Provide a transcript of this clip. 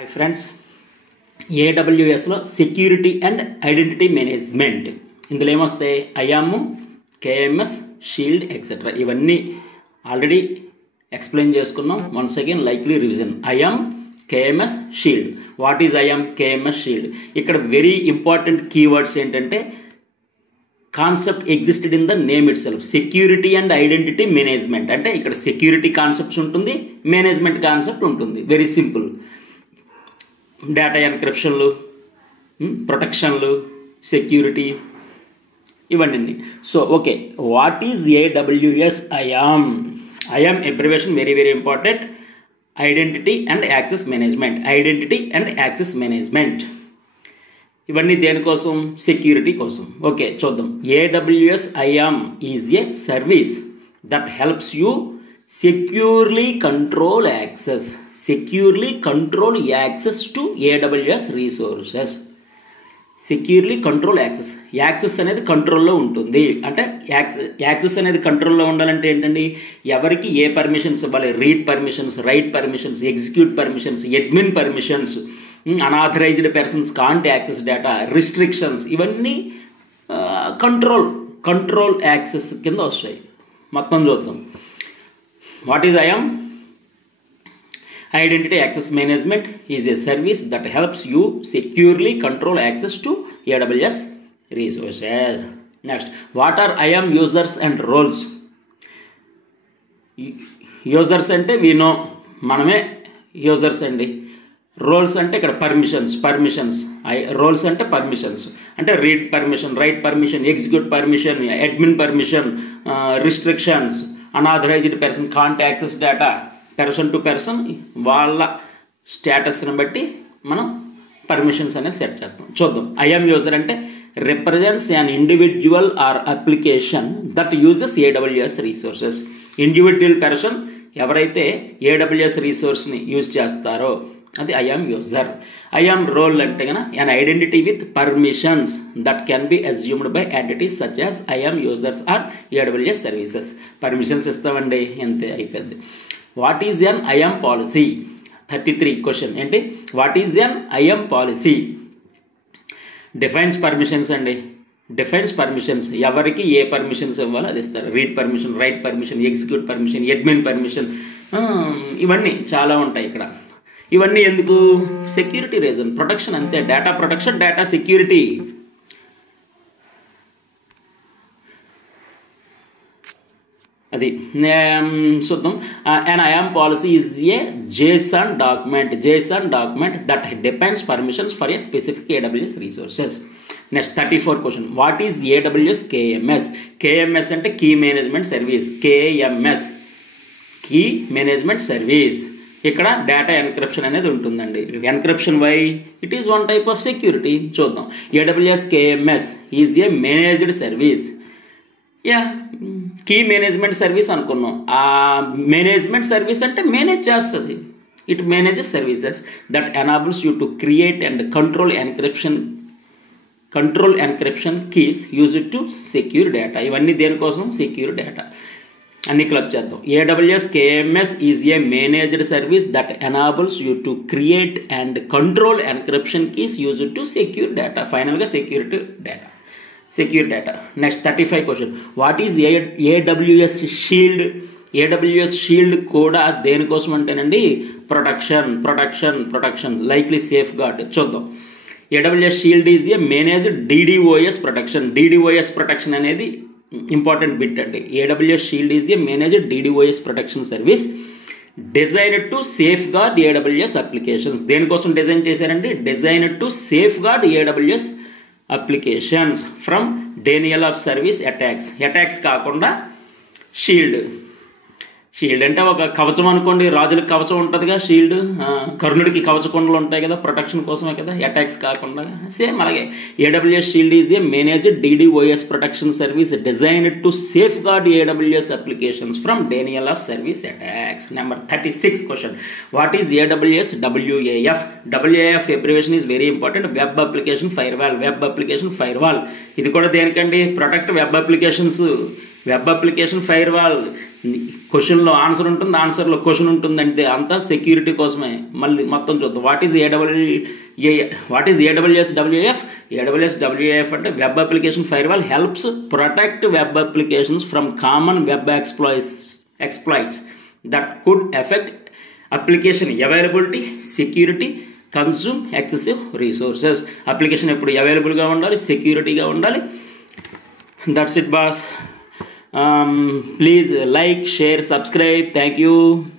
Hi friends, AWSలో security and identity management ఇందులో ఏమొస్తాయి? IAM, KMS, షీల్డ్ ఎక్సెట్రా ఇవన్నీ ఆల్రెడీ ఎక్స్ప్లెయిన్ చేసుకున్నాం. Once again likely revision. IAM, KMS, shield. What is IAM, KMS, shield? ఇక్కడ very important keywords ఏంటంటే concept existed in the name itself. Security and identity management అంటే ఇక్కడ security concepts ఉంటుంది, management concept ఉంటుంది. Very simple. Data ఎన్క్రిప్షన్లు, ప్రొటెక్షన్లు, security ఇవన్నీ. So okay, what is AWS IAM? IAM abbreviation very very important. Identity and access management. Identity and access management ఇవన్నీ దేనికోసం? Security కోసం. ఓకే చూద్దాం. AWS IAM is a service that helps you securely control access to AWS resources. Securely control access అనేది కంట్రోల్లో ఉంటుంది. అంటే access అనేది కంట్రోల్లో ఉండాలంటే ఏంటండి? ఎవరికి ఏ పర్మిషన్స్ ఇవ్వాలి? Read permissions, write permissions, execute permissions, admin permissions, unauthorized persons can't access data, restrictions ఇవన్నీ కంట్రోల్ యాక్సెస్ కింద వస్తాయి. మొత్తం చూద్దాం. What is IAM? Identity Access Management is a service that helps you securely control access to AWS resources. Next, what are IAM users and roles? Users అంటే we know, మనమే users అండి. Roles అంటే ఇక్కడ permissions. Roles అంటే permissions అంటే read permission, write permission, execute permission, admin permission, restrictions, unauthorized person can't access data, person to person వాళ్ళ స్టేటస్ని బట్టి మనం పర్మిషన్స్ అనేది సెట్ చేస్తాం. చూద్దాం. IAM యూజర్ అంటే represents an individual or application that uses AWS resources. Individual person ఎవరైతే AWS రీసోర్స్ని use చేస్తారో అది IAM యూజర్. IAM రోల్ అంటే కనుక an identity with permissions that can be assumed by entities such as IAM users or AWS services. Permissions ఇస్తామండి, అంతే అయిపోయింది. What is an IAM policy? 33 question ఏంటి? What is an IAM policy? Defines permissions అండి. Defines permissions ఎవరికి ఏ permissions ఇవ్వాలో అది ఇస్తారు. Read permission, write permission, execute permission, admin permission, ఇవన్నీ చాలా ఉంటాయి ఇక్కడ. ఇవన్నీ ఎందుకు? సెక్యూరిటీ రీజన్, ప్రొటెక్షన్ అంతే. Data protection, data security. అది చూద్దాం. an IAM policy is a JSON document that defines permissions for a specific AWS resources. Next 34 question. What is AWS KMS? KMS అంటే key management service. KMS key management service. ఇక్కడ data encryption అనేది ఉంటుందండి. Encryption why? It is one type of security. చూద్దాం. AWS KMS is a managed service. Key management service అనుకున్నాం. ఆ management service అంటే manage చేస్తుంది. It manages services that enables you to create and control encryption keys use to secure data. ఇవన్నీ దేనికోసం? Secure data. అన్ని club చేద్దాం. AWS KMS is a managed service that enables you to create and control encryption keys use to secure data. ఫైనల్గా secure data. Next 35 question. What is AWS shield? AWS shield కూడా దేనికోసం అంటేనండి protection likely safeguard. చూద్దాం. AWS shield is a managed DDoS protection. DDoS protection అనేది important bit అండి. AWS shield is a managed DDoS protection service designed to safeguard AWS applications. దేనికోసం design చేశారండి? Designed to safeguard AWS applications from denial of service attacks కాకుండా. Shield అంటే ఒక కవచం అనుకోండి. రాజులకు కవచం ఉంటుందిగా షీల్డ్. కర్ణుడికి కవచకుండలు ఉంటాయి కదా, ప్రొటెక్షన్ కోసమే కదా, అటాక్స్ కాకుండా. సేమ్ అలాగే AWS shield is a managed DDoS protection service designed to safeguard AWS applications from denial of service attacks. Number 36 question. What is AWS WAF? WAF abbreviation is very important. Web application firewall. ఇది కూడా దేనికండి? Protect web application firewall. క్వశ్చన్లో answer ఉంటుంది, ఆన్సర్లో question ఉంటుంది, అంటే అంతా security కోసమే. మళ్ళీ మొత్తం చూద్దాం. What is AWS-WAF? AWS-WAF అంటే web application firewall helps protect web applications from common web exploits that could effect application availability, security, consume excessive resources. Application ఎప్పుడు అవైలబుల్గా ఉండాలి, సెక్యూరిటీగా ఉండాలి. That's it boss. Please like, share, subscribe. Thank you.